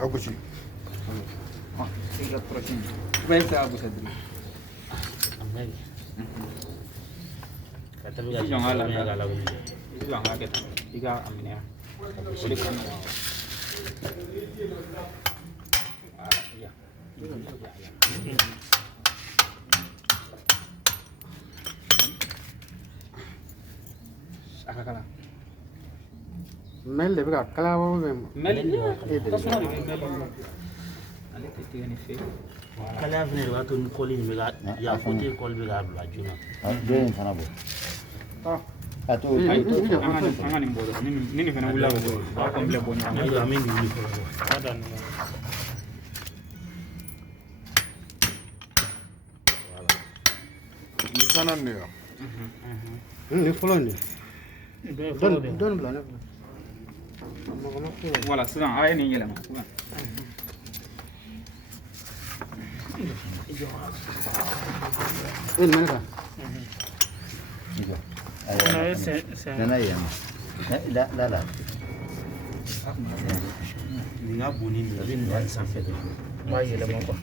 Algo así. Sí, la próxima. Vete a buscar. Kata bi ga ala ga la wuli. Iga ngake. Iga amina. Boleh kan. Ya. Akakala. Mel de bega kala wa be. Mel. Tasuma ni mel. Ale tete ni fe. Kala venir wa to koli ni ga ya fote kol bi ga bla juna. Doing fana bo. Atu Angani mbodo. Nini fena wula bo. Ba komple bo ni. Ayo amin ni ko. Ada ni. Ni fana ne ya. Ni follow ni. Don bla ne. Voilà, sisan a ye nin yɛlɛma. Mel ka. Igo. Nana ya. La. Ni ga boni ni bi ni san fe de. Ba yɛlɛma quoi.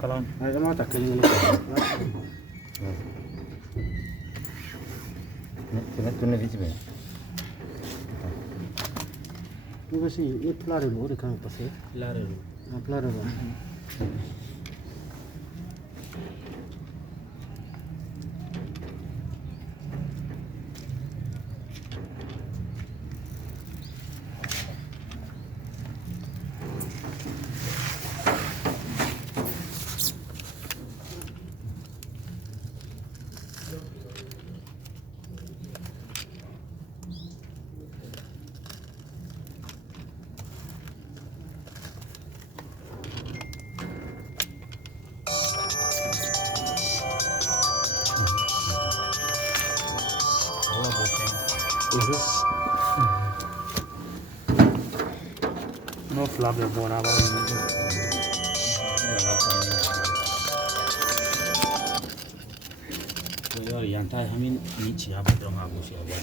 Kalan. Ay ma ta kali ni. Tu ne vis bien. Ni ba si ni plare lo de kan pa se. Lare. Na plare lo. No flap de bona ba ni. Yo yan ta hamin ni ci ha ba don ha go shi ba.